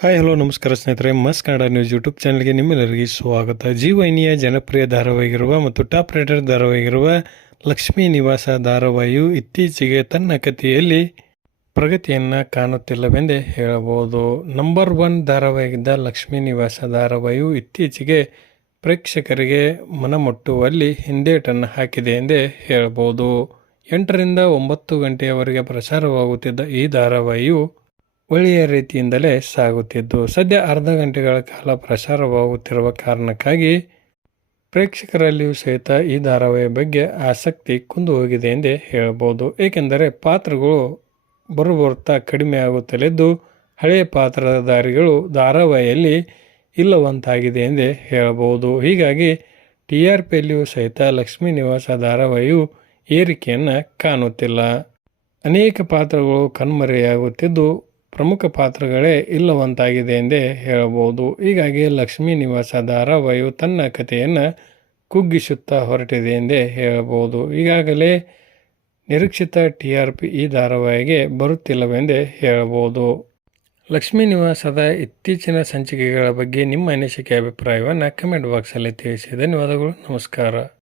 Hi hello ನಮಸ್ಕಾರ ಸ್ನೇಹಿತರೆ, ಮಸ್ ಕನ್ನಡ ನ್ಯೂಸ್ ಯೂಟ್ಯೂಬ್ ಚಾನಲ್ಗೆ ನಿಮ್ಮೆಲ್ಲರಿಗೆ ಸ್ವಾಗತ. ಜೀ ವಾಹಿನಿಯ ಜನಪ್ರಿಯ ಧಾರಾವಾಹಿಗಿರುವ ಮತ್ತು ಟಾಪ್ ರೇಟರ್ ಧಾರಾವಾಹಿಗಿರುವ ಲಕ್ಷ್ಮೀ ನಿವಾಸ ಧಾರಾವಾಹಿಯು ಇತ್ತೀಚೆಗೆ ತನ್ನ ಕಥೆಯಲ್ಲಿ ಪ್ರಗತಿಯನ್ನು ಕಾಣುತ್ತಿಲ್ಲವೆಂದೇ ಹೇಳಬಹುದು. ನಂಬರ್ 1 ಧಾರಾವಾಹಿಗಿದ್ದ ಲಕ್ಷ್ಮೀ ನಿವಾಸ ಧಾರಾವಾಹಿಯು ಇತ್ತೀಚೆಗೆ ಪ್ರೇಕ್ಷಕರಿಗೆ ಮನಮುಟ್ಟುವಲ್ಲಿ ಹಿಂದೇಟನ್ನು ಹಾಕಿದೆ ಎಂದೇ ಹೇಳಬಹುದು. 8 ರಿಂದ 9 ಗಂಟೆಯವರೆಗೆ ಪ್ರಸಾರವಾಗುತ್ತಿದ್ದ ಈ ಧಾರಾವಾಹಿಯು ಒಳ್ಳೆಯ ರೀತಿಯಿಂದಲೇ ಸಾಗುತ್ತಿದ್ದು, ಸದ್ಯ ಅರ್ಧ ಗಂಟೆಗಳ ಕಾಲ ಪ್ರಸಾರವಾಗುತ್ತಿರುವ ಕಾರಣಕ್ಕಾಗಿ ಪ್ರೇಕ್ಷಕರಲ್ಲಿಯೂ ಸಹಿತ ಈ ಧಾರಾವಾಹಿಯ ಬಗ್ಗೆ ಆಸಕ್ತಿ ಕುಂದು ಹೋಗಿದೆ ಎಂದೇ ಹೇಳಬಹುದು. ಏಕೆಂದರೆ ಪಾತ್ರಗಳು ಬರುತ್ತಾ ಕಡಿಮೆ ಆಗುತ್ತಲಿದ್ದು, ಹಳೆಯ ಪಾತ್ರಧಾರಿಗಳು ಧಾರಾವಾಹಿಯಲ್ಲಿ ಇಲ್ಲವಂತಾಗಿದೆ ಎಂದೇ ಹೇಳಬಹುದು. ಹೀಗಾಗಿ TRPಯಲ್ಲಿಯೂ ಸಹಿತ ಲಕ್ಷ್ಮೀ ನಿವಾಸ ಧಾರಾವಾಹಿಯು ಏರಿಕೆಯನ್ನು ಕಾಣುತ್ತಿಲ್ಲ. ಅನೇಕ ಪಾತ್ರಗಳು ಕಣ್ಮರೆಯಾಗುತ್ತಿದ್ದು, ಪ್ರಮುಖ ಪಾತ್ರಗಳೇ ಇಲ್ಲವಂತಾಗಿದೆ ಎಂದೇ ಹೇಳಬಹುದು. ಹೀಗಾಗಿ ಲಕ್ಷ್ಮೀ ನಿವಾಸ ಧಾರಾವಾಹಿಯು ತನ್ನ ಕಥೆಯನ್ನು ಕುಗ್ಗಿಸುತ್ತಾ ಹೊರಟಿದೆ ಎಂದೇ ಹೇಳಬಹುದು. ಈಗಾಗಲೇ ನಿರೀಕ್ಷಿತ TRP ಈ ಧಾರಾವಾಹಿಗೆ ಬರುತ್ತಿಲ್ಲವೆಂದೇ ಹೇಳಬಹುದು. ಲಕ್ಷ್ಮೀ ನಿವಾಸದ ಇತ್ತೀಚಿನ ಸಂಚಿಕೆಗಳ ಬಗ್ಗೆ ನಿಮ್ಮ ಅನಿಸಿಕೆ ಅಭಿಪ್ರಾಯವನ್ನು ಕಮೆಂಟ್ ಬಾಕ್ಸಲ್ಲಿ ತಿಳಿಸಿ. ಧನ್ಯವಾದಗಳು. ನಮಸ್ಕಾರ.